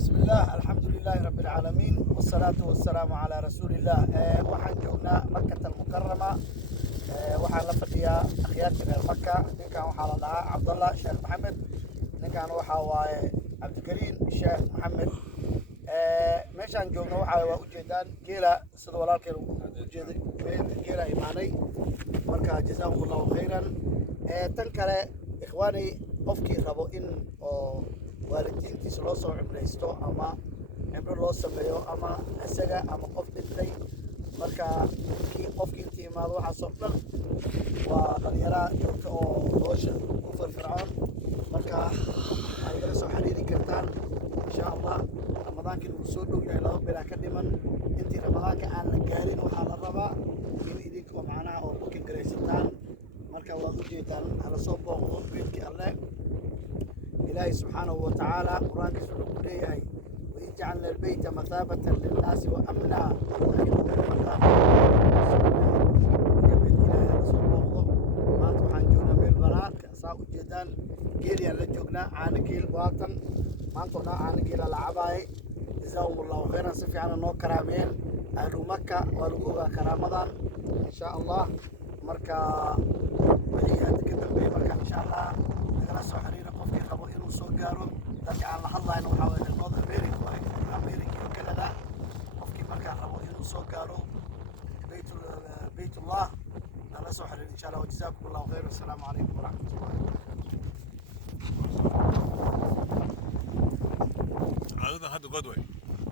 بسم الله الحمد لله رب العالمين والصلاة والسلام على رسول الله. waxaan joognaa Makka al-Mukarrama. waxaan la fadhiyaa akhyaarta reer Makka. ninkan waxaa la dhahaa Cabdullah Sheekh Maxamed, ninkan waxaa waaye Cabdikariim Sheekh Maxamed. meeshaan joogno waa ujeedaan geela sida walaalkeen u jeeday geela imaanay, marka jazakumullahu khayran. tan kale ikhwaani, qofkii rabo in oo waalidiintiisa loo soo cimraysto ama cimro loo sameeyo ama isaga ama qof dhintay, marka qofkii intii imaado waxaasoo dhan waa dhalinyara joogta oo nolosha ku firfircoon, marka ay igala soo xiriiri kartaan insha allah. ramadaankii wuu soo dhow yahay, 2 bilaa ka dhiman. intii ramadaanka aan la gaarin waxaa la rabaa in idinkoo macnaha oo bukin garaysataan, marka waad ujeedaan hala soo booqdo beedkii alle. إلهي سبحانه وتعالى قرآن كسر كليه وإن جعلنا البيت مثابة للناس وأمنا ما طبعا جونا من البراك صاحب جدان جيل يلجونا عن جيل باطن ما طلع عن جيل العباي. جزاهم الله خيرا. سفي عن نو كرامين أهل مكة ولقوها كرامضان إن شاء الله. مركا وهي تكتب مركا إن شاء الله نقرأ سحرينا قفكي ربو إنو سوقارو dadka aan la hadlayno waxaa weeye North America iyo Canada. qofkii markaa rabo inuu soo gaaro Baytullah nala soo xiriir insha Allah. Jazakumullahu khayr. Assalaamu calaykum waraxmatullahi هذا قدوة